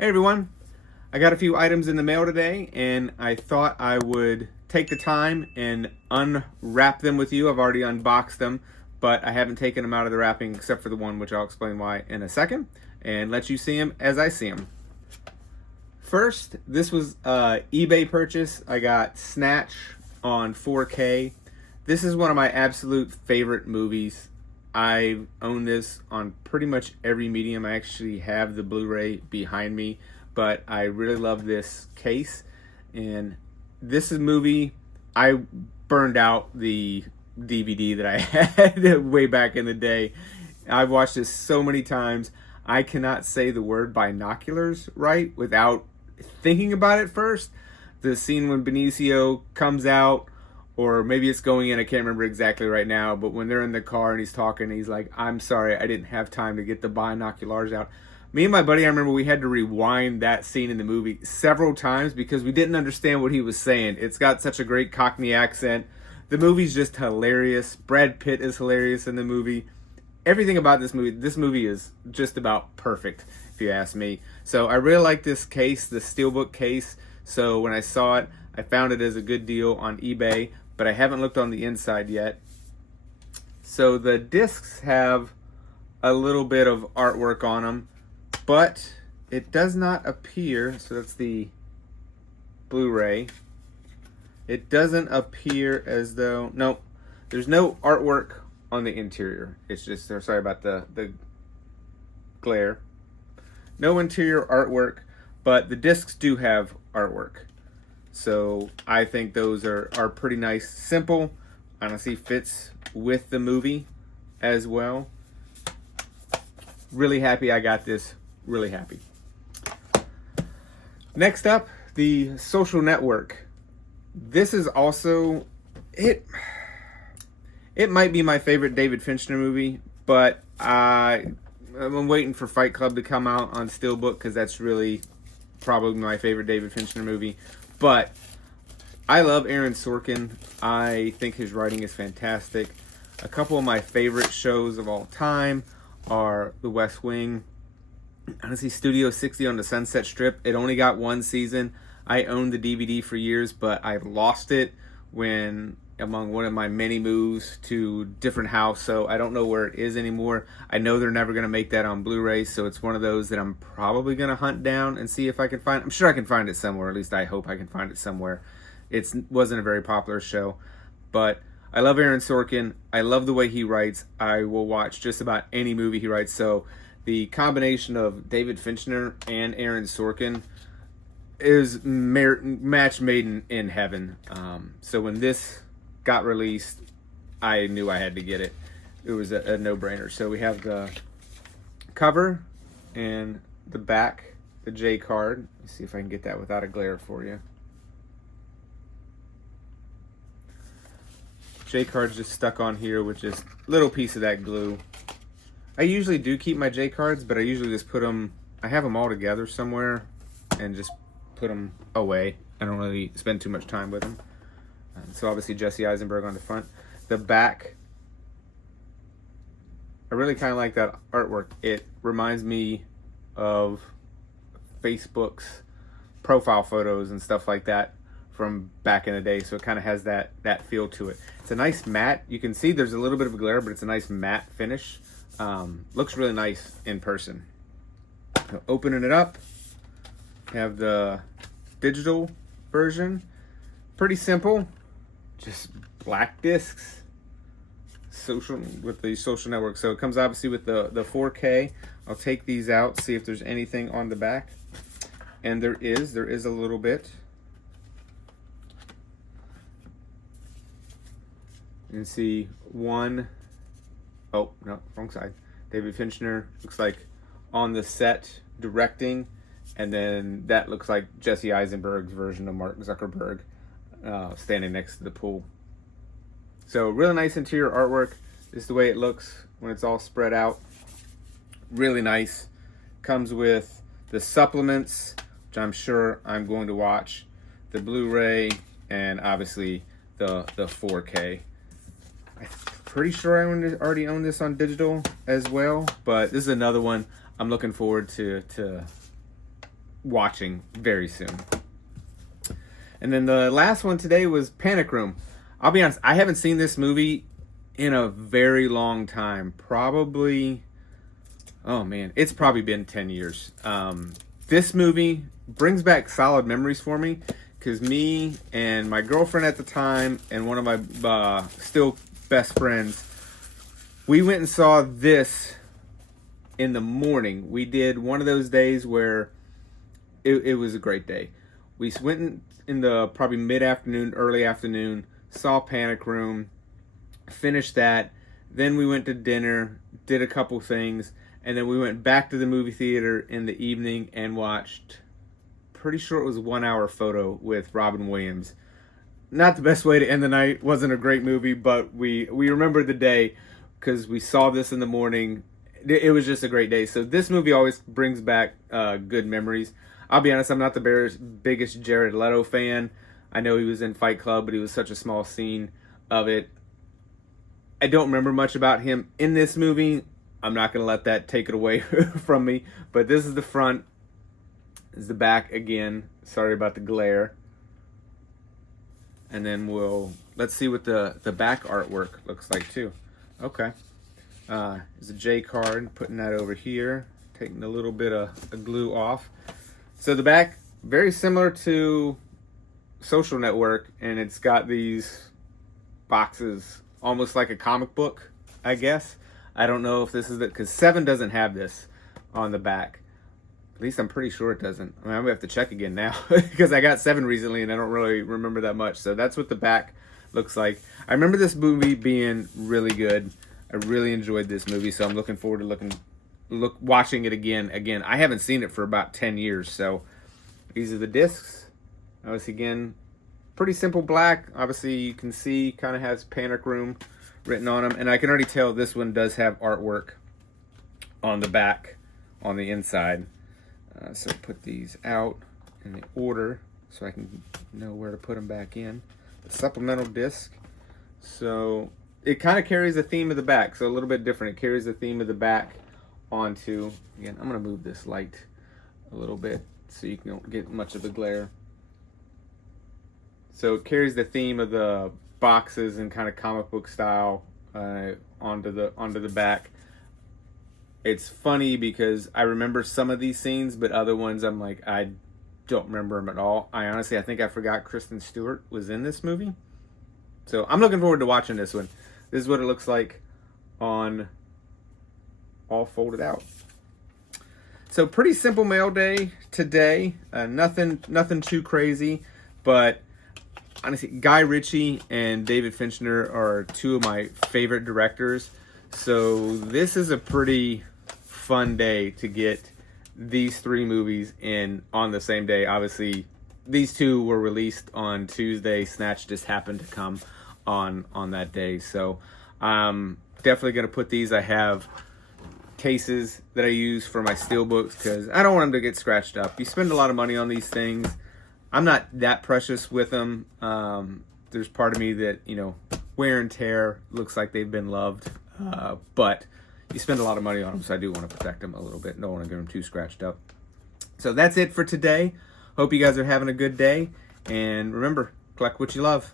Hey everyone, I got a few items in the mail today and I thought I would take the time and unwrap them with you. I've already unboxed them, but I haven't taken them out of the wrapping except for the one, which I'll explain why in a second, and let you see them as I see them. First, this was an eBay purchase. I got Snatch on 4K. This is one of my absolute favorite movies. I own this on pretty much every medium. I actually have the Blu-ray behind me, but I really love this case. And this is a movie, I burned out the DVD that I had way back in the day. I've watched this so many times. I cannot say the word binoculars right without thinking about it first. The scene when Benicio comes out, or maybe it's going in, I can't remember exactly right now, but when they're in the car and he's talking, he's like, "I'm sorry, I didn't have time to get the binoculars out." Me and my buddy, I remember we had to rewind that scene in the movie several times because we didn't understand what he was saying. It's got such a great Cockney accent. The movie's just hilarious. Brad Pitt is hilarious in the movie. Everything about this movie is just about perfect, if you ask me. So I really like this case, the SteelBook case. So when I saw it, I found it as a good deal on eBay, but I haven't looked on the inside yet. So the discs have a little bit of artwork on them, but it does not appear, so that's the Blu-ray. It doesn't appear as though, no, there's no artwork on the interior. It's just, sorry about the glare. No interior artwork, but the discs do have artwork. So I think those are pretty nice. Simple, honestly fits with the movie as well. Really happy I got this, really happy. Next up, The Social Network. This is also, it might be my favorite David Fincher movie, but I'm waiting for Fight Club to come out on SteelBook because that's really probably my favorite David Fincher movie. But I love Aaron Sorkin. I think his writing is fantastic. A couple of my favorite shows of all time are The West Wing. Honestly, Studio 60 on the Sunset Strip. It only got one season. I owned the DVD for years, but I lost it among one of my many moves to different house, so I don't know where it is anymore. I know they're never going to make that on Blu-ray, so it's one of those that I'm probably going to hunt down and see if I can find. I'm sure I can find it somewhere. At least I hope I can find it somewhere. It wasn't a very popular show, but I love Aaron Sorkin. I love the way he writes. I will watch just about any movie he writes. So the combination of David Fincher and Aaron Sorkin is match made in heaven. So when this got released, I knew I had to get it. It was a no-brainer. So we have the cover and the back, the J card. Let's see if I can get that without a glare for you. J card's just stuck on here with just a little piece of that glue. I usually do keep my J cards, but I usually just put them, I have them all together somewhere and just put them away. I don't really spend too much time with them. So obviously Jesse Eisenberg on the front. The back, I really kind of like that artwork. It reminds me of Facebook's profile photos and stuff like that from back in the day. So it kind of has that feel to it. It's a nice matte. You can see there's a little bit of a glare, but it's a nice matte finish. Looks really nice in person. So opening it up, have the digital version. Pretty simple. Just black discs with the Social Network. So it comes obviously with the 4K. I'll take these out, see if there's anything on the back. And there is a little bit. You can see one, oh no, wrong side. David Fincher looks like on the set directing, and then that looks like Jesse Eisenberg's version of Mark Zuckerberg standing next to the pool. So really nice interior artwork. This is the way it looks when it's all spread out. Really nice. Comes with the supplements, which I'm sure I'm going to watch, the Blu-ray, and obviously the 4K. I'm pretty sure I already own this on digital as well, but this is another one I'm looking forward to watching very soon. And then the last one today was Panic Room. I'll be honest, I haven't seen this movie in a very long time. Probably, oh man, it's probably been 10 years. This movie brings back solid memories for me because me and my girlfriend at the time and one of my still best friends, we went and saw this in the morning. We did one of those days where it was a great day. We went in the probably mid-afternoon, early afternoon, saw Panic Room, finished that, then we went to dinner, did a couple things, and then we went back to the movie theater in the evening and watched, pretty sure it was 1 hour photo with Robin Williams. Not the best way to end the night, wasn't a great movie, but we remembered the day because we saw this in the morning. It was just a great day. So this movie always brings back good memories. I'll be honest, I'm not the biggest Jared Leto fan. I know he was in Fight Club, but he was such a small scene of it. I don't remember much about him in this movie. I'm not going to let that take it away from me. But this is the front. This is the back again. Sorry about the glare. And then let's see what the back artwork looks like too. Okay. There's a J card, putting that over here. Taking a little bit of glue off. So the back, very similar to Social Network, and it's got these boxes, almost like a comic book, I guess. I don't know if this is it, because 7 doesn't have this on the back. At least I'm pretty sure it doesn't. I mean, I'm going to have to check again now, because I got 7 recently, and I don't really remember that much. So that's what the back looks like. I remember this movie being really good. I really enjoyed this movie, so I'm looking forward to watching it again. I haven't seen it for about 10 years, so these are the discs. Obviously, again, pretty simple black. Obviously, you can see kind of has Panic Room written on them, and I can already tell this one does have artwork on the back, on the inside. So put these out in the order so I can know where to put them back in. The supplemental disc. So it kind of carries the theme of the back, so a little bit different. It carries the theme of the back onto, again, I'm going to move this light a little bit so you don't get much of the glare. So it carries the theme of the boxes and kind of comic book style onto the back. It's funny because I remember some of these scenes, but other ones I'm like, I don't remember them at all. I think I forgot Kristen Stewart was in this movie. So I'm looking forward to watching this one. This is what it looks like on all folded out. So pretty simple mail day today. Nothing too crazy, but honestly, Guy Ritchie and David Fincher are two of my favorite directors. So this is a pretty fun day to get these 3 movies in on the same day. Obviously, these 2 were released on Tuesday. Snatch just happened to come on that day. So definitely going to put these. I have cases that I use for my SteelBooks because I don't want them to get scratched up. You spend a lot of money on these things. I'm not that precious with them. There's part of me that, wear and tear, looks like they've been loved. But you spend a lot of money on them, so I do want to protect them a little bit. Don't want to get them too scratched up. So that's it for today. Hope you guys are having a good day. And remember, collect what you love.